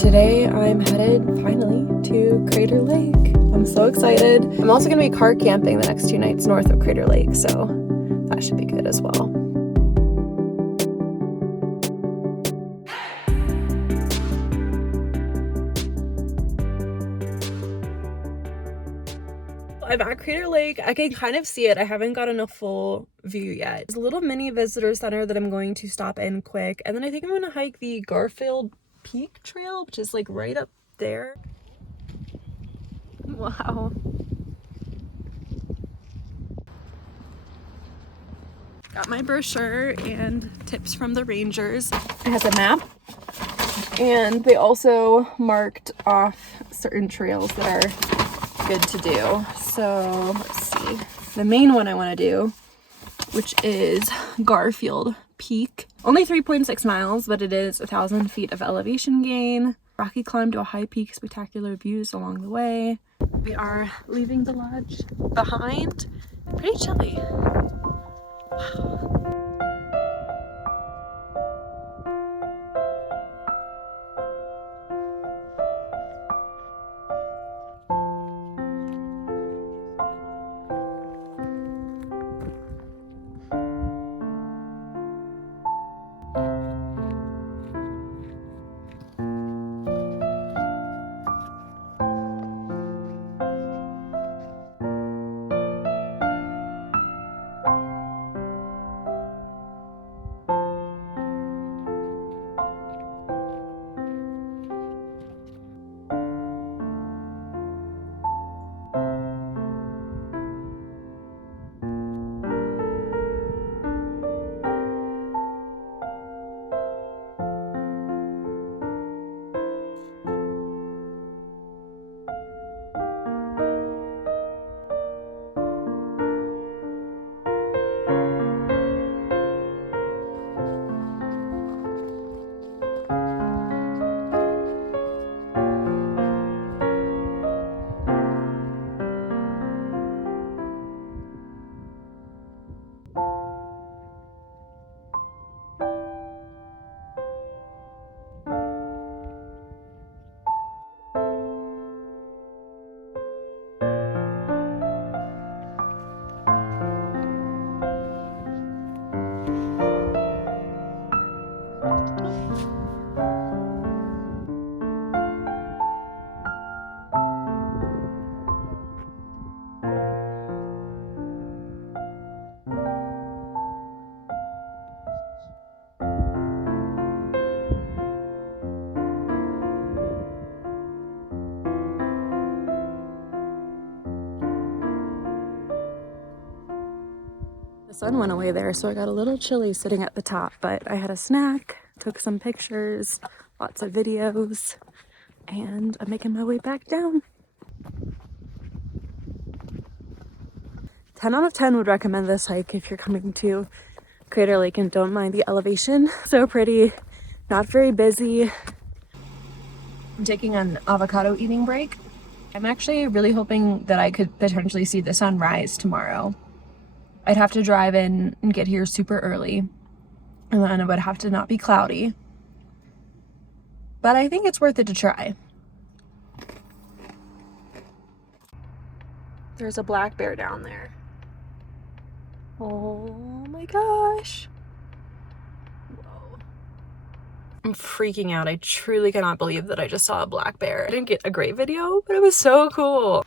Today I'm headed finally to Crater Lake. I'm so excited. I'm also going to be car camping the next 2 nights north of Crater Lake, so that should be good as well. I'm at Crater Lake. I can kind of see it. I haven't gotten a full view yet. There's a little mini visitor center that I'm going to stop in quick, and then I think I'm going to hike the Garfield Peak Trail, which is like right up there. Wow. Got my brochure and tips from the rangers. It has a map, and they also marked off certain trails that are good to do. So let's see. The main one I want to do, which is Garfield Peak. Only 3.6 miles, but it is 1,000 feet of elevation gain. Rocky climb to a high peak, spectacular views along the way. We are leaving the lodge behind. Pretty chilly. Wow. The sun went away there, so I got a little chilly sitting at the top, but I had a snack, took some pictures, lots of videos, and I'm making my way back down. 10 out of 10 would recommend this hike if you're coming to Crater Lake and don't mind the elevation. So pretty, not very busy. I'm taking an avocado eating break. I'm actually really hoping that I could potentially see the sunrise tomorrow. I'd have to drive in and get here super early, and then it would have to not be cloudy. But I think it's worth it to try. There's a black bear down there. Oh my gosh. Whoa. I'm freaking out. I truly cannot believe that I just saw a black bear. I didn't get a great video, but it was so cool.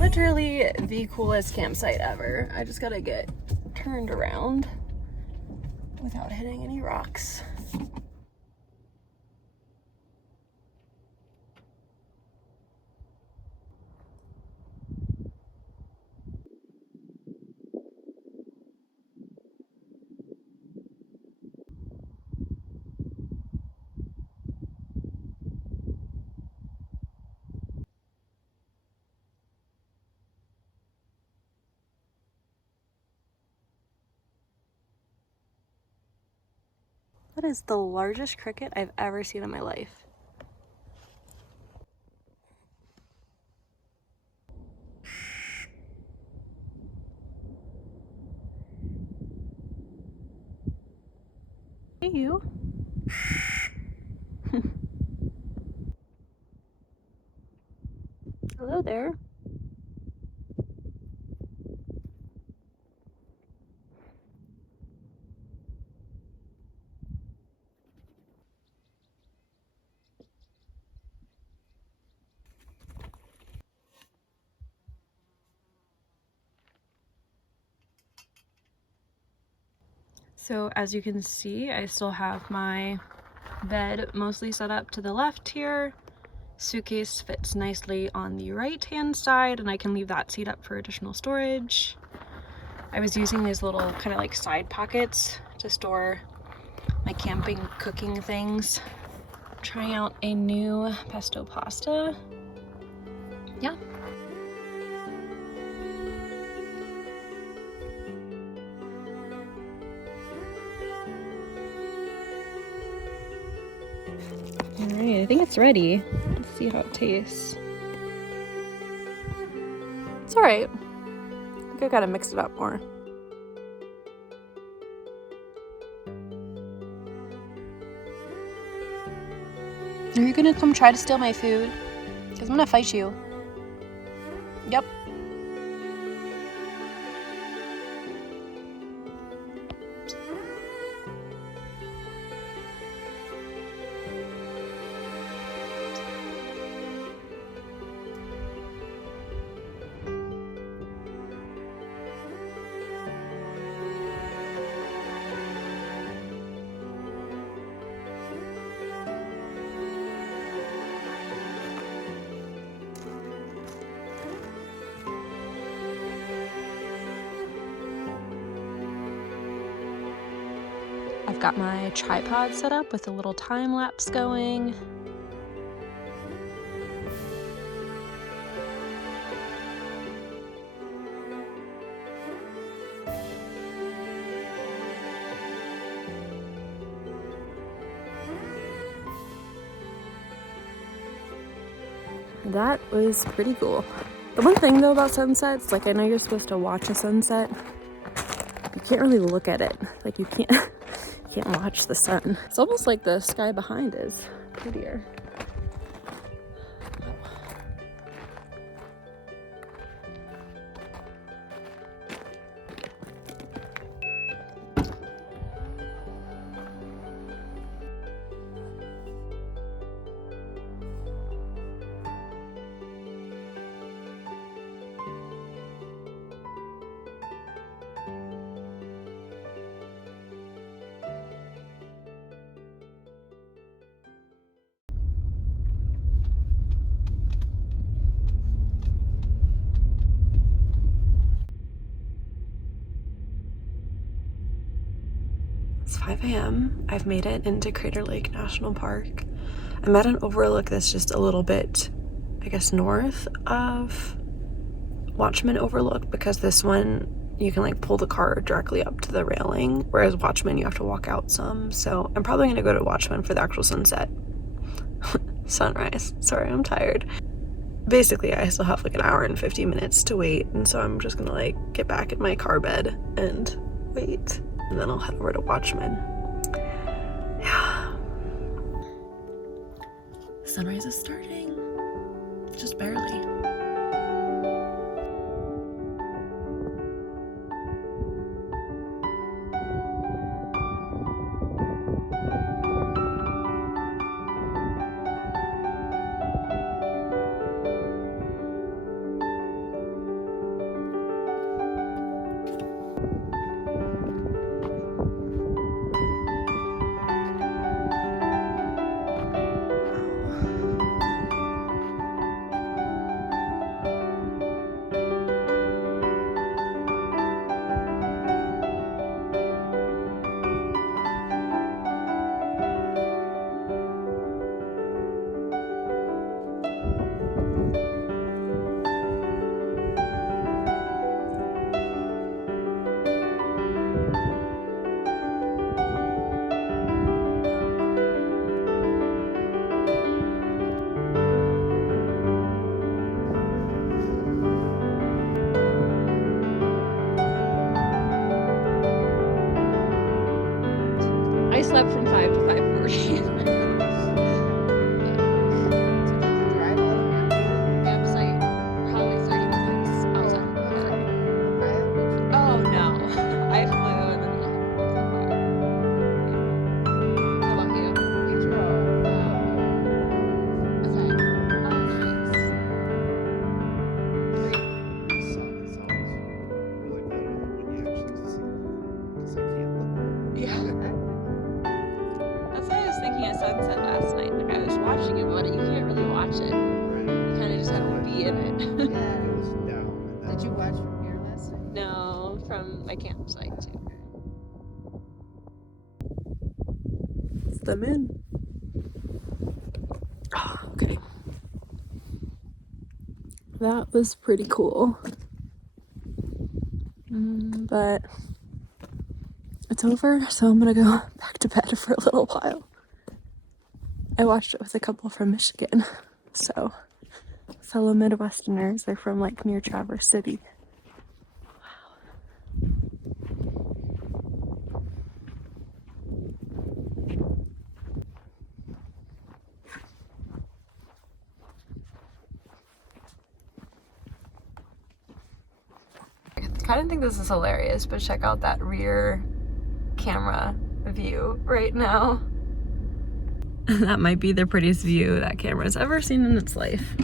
Literally the coolest campsite ever. I just gotta get turned around without hitting any rocks. That is the largest cricket I've ever seen in my life. Hey, you. Hello there. So as you can see, I still have my bed mostly set up to the left here. Suitcase fits nicely on the right hand side, and I can leave that seat up for additional storage. I was using these little kind of like side pockets to store my camping cooking things. Trying out a new pesto pasta. Yeah. Alright, I think it's ready. Let's see how it tastes. It's alright. I think I gotta mix it up more. Are you gonna come try to steal my food? Because I'm gonna fight you. Yep. I've got my tripod set up with a little time lapse going. That was pretty cool. The one thing though about sunsets, like I know you're supposed to watch a sunset, you can't really look at it. Like you can't watch the sun. It's almost like the sky behind is prettier. It's 5 a.m. I've made it into Crater Lake National Park. I'm at an overlook that's just a little bit, I guess, north of Watchman Overlook, because this one you can like pull the car directly up to the railing, whereas Watchman you have to walk out some. So I'm probably gonna go to Watchman for the actual sunset. Sunrise. Sorry, I'm tired. Basically, I still have like an hour and 50 minutes to wait, and so I'm just gonna like get back in my car bed and wait. And then I'll head over to Watchman. Yeah. Sunrise is starting. Just barely. slept from 5 to 5:40. Campsite, probably 30 minutes outside of the park. Oh no, I flew and then how about you? You drove. Okay. Oh, nice. Yeah. That's what I was thinking at sunset last night. Like I was watching it, but you can't really watch it. You kind of just have to be in it. Did you watch from here last night? No, from my campsite too. It's the moon. Oh, okay. That was pretty cool. But it's over, so I'm gonna go back to bed for a little while. I watched it with a couple from Michigan, so fellow Midwesterners. They're from like near Traverse City. I kind of think this is hilarious, but check out that rear camera view right now. That might be the prettiest view that camera's ever seen in its life.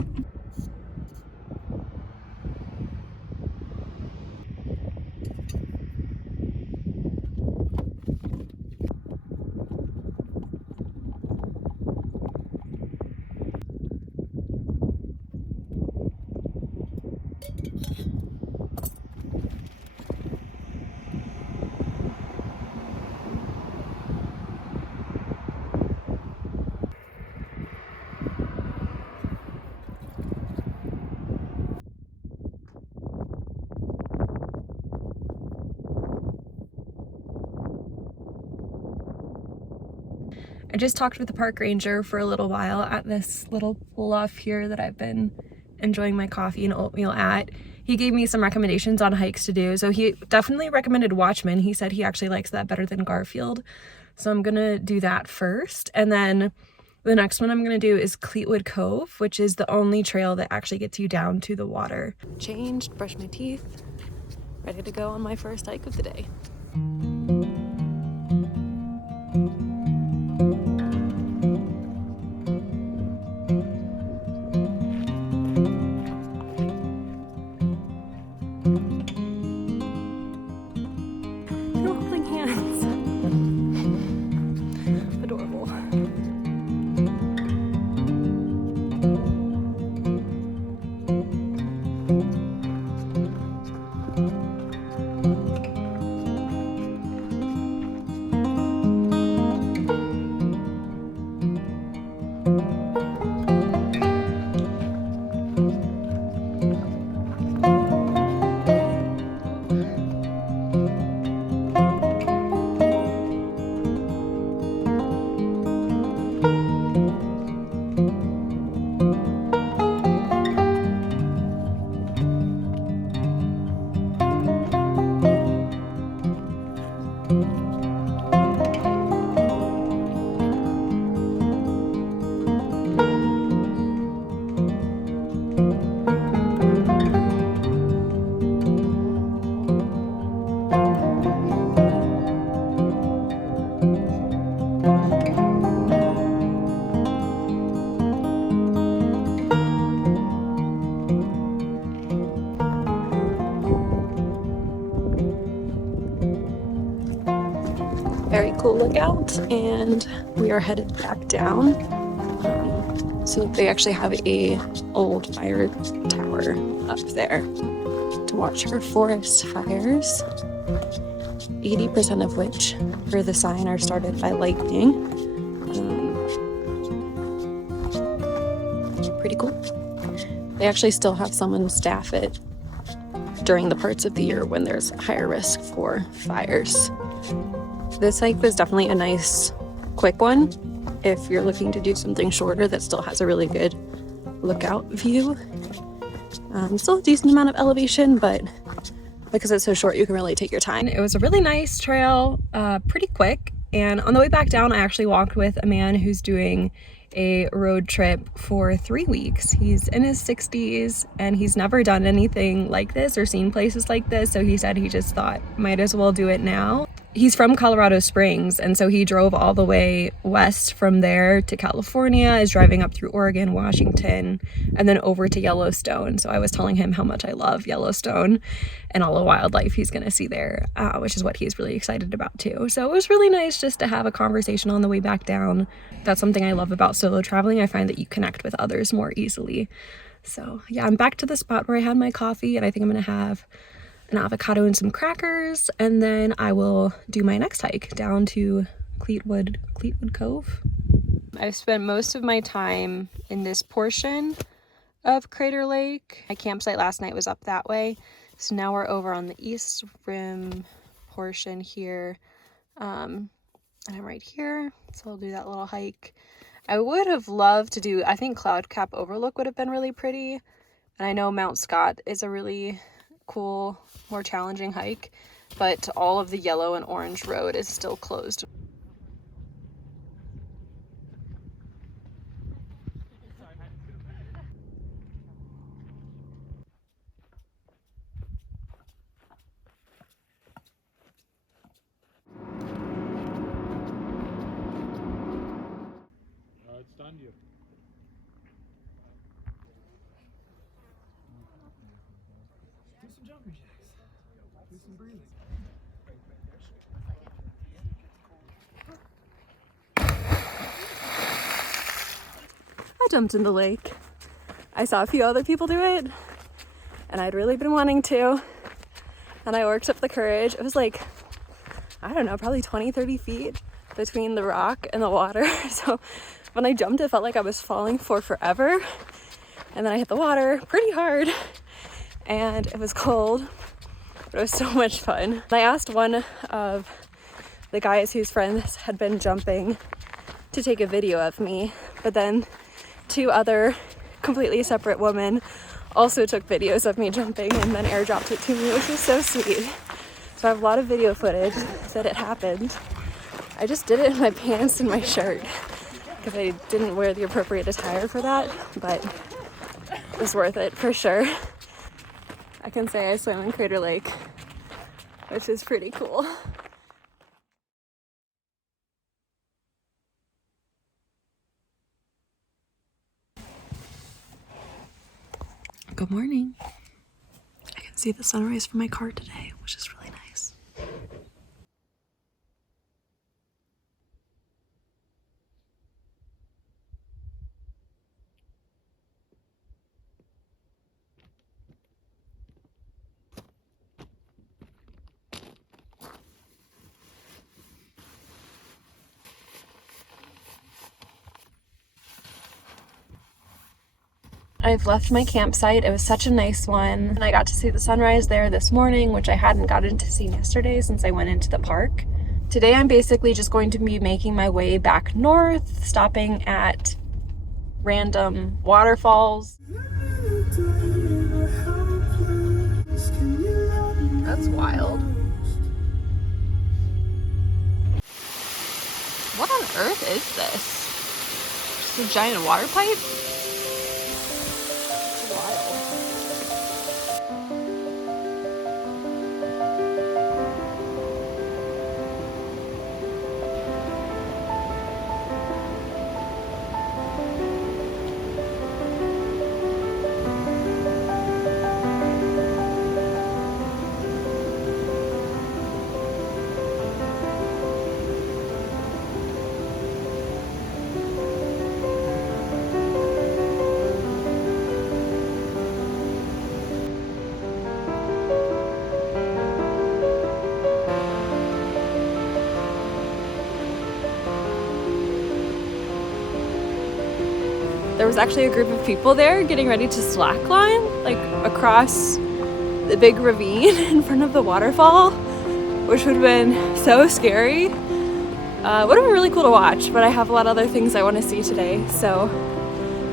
I just talked with the park ranger for a little while at this little bluff here that I've been enjoying my coffee and oatmeal at. He gave me some recommendations on hikes to do. So he definitely recommended Watchman. He said he actually likes that better than Garfield. So I'm gonna do that first. And then the next one I'm gonna do is Cleetwood Cove, which is the only trail that actually gets you down to the water. Changed, brushed my teeth, ready to go on my first hike of the day. Very cool lookout, and we are headed back down. So they actually have a old fire tower up there to watch for forest fires, 80% of which, per the sign, are started by lightning. Pretty cool. They actually still have someone staff it during the parts of the year when there's higher risk for fires. This hike was definitely a nice, quick one if you're looking to do something shorter that still has a really good lookout view. Still a decent amount of elevation, but because it's so short, you can really take your time. It was a really nice trail, pretty quick, And on the way back down, I actually walked with a man who's doing a road trip for 3 weeks. He's in his 60s and he's never done anything like this or seen places like this, so he said he just thought might as well do it now. He's from Colorado Springs, and so he drove all the way west from there to California, is driving up through Oregon, Washington, and then over to Yellowstone. So I was telling him how much I love Yellowstone and all the wildlife he's gonna see there, which is what he's really excited about too. So it was really nice just to have a conversation on the way back down. That's something I love about solo traveling. I find that you connect with others more easily. So yeah, I'm back to the spot where I had my coffee, and I think I'm gonna have an avocado and some crackers, and then I will do my next hike down to Cleetwood Cove. I've spent most of my time in this portion of Crater Lake. My campsite last night was up that way, so now we're over on the east rim portion here, and I'm right here, so I'll do that little hike. I would have loved to do, I think Cloud Cap Overlook would have been really pretty, and I know Mount Scott is a really cool, more challenging hike, but all of the yellow and orange road is still closed. It's done you. Do some jumping jacks. Do some breathing. I jumped in the lake. I saw a few other people do it, and I'd really been wanting to, and I worked up the courage. It was like, I don't know, probably 20-30 feet between the rock and the water. So when I jumped, it felt like I was falling for forever, and then I hit the water pretty hard, and it was cold, but it was so much fun. I asked one of the guys whose friends had been jumping to take a video of me, but then 2 other completely separate women also took videos of me jumping and then airdropped it to me, which was so sweet. So I have a lot of video footage that it happened. I just did it in my pants and my shirt because I didn't wear the appropriate attire for that, but it was worth it for sure. I can say I swam in Crater Lake, which is pretty cool. Good morning. I can see the sunrise from my car today, which is really nice. I've left my campsite. It was such a nice one, and I got to see the sunrise there this morning, which I hadn't gotten to see yesterday since I went into the park. Today I'm basically just going to be making my way back north, stopping at random waterfalls. That's wild. What on earth is this? Just a giant water pipe? There was actually a group of people there getting ready to slackline, like across the big ravine in front of the waterfall, which would have been so scary. Would have been really cool to watch, but I have a lot of other things I want to see today, so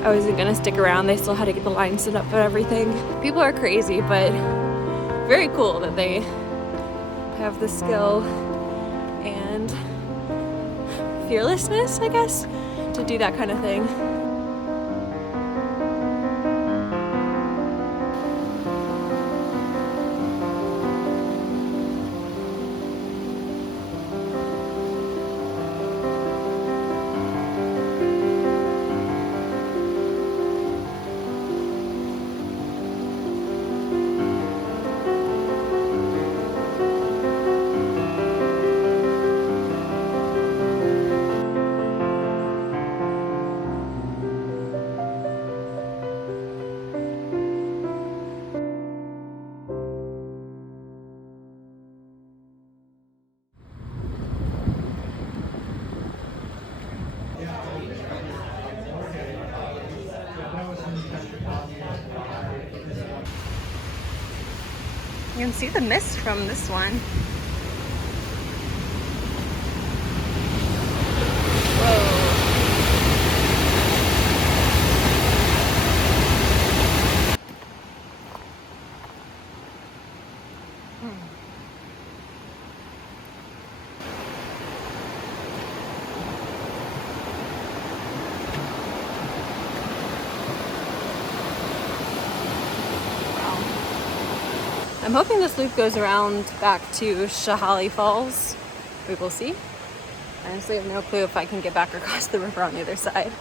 I wasn't gonna stick around. They still had to get the line set up and everything. People are crazy, but very cool that they have the skill and fearlessness, I guess, to do that kind of thing. You can see the mist from this one. I'm hoping this loop goes around back to Shahali Falls. We will see. I honestly have no clue if I can get back across the river on the other side.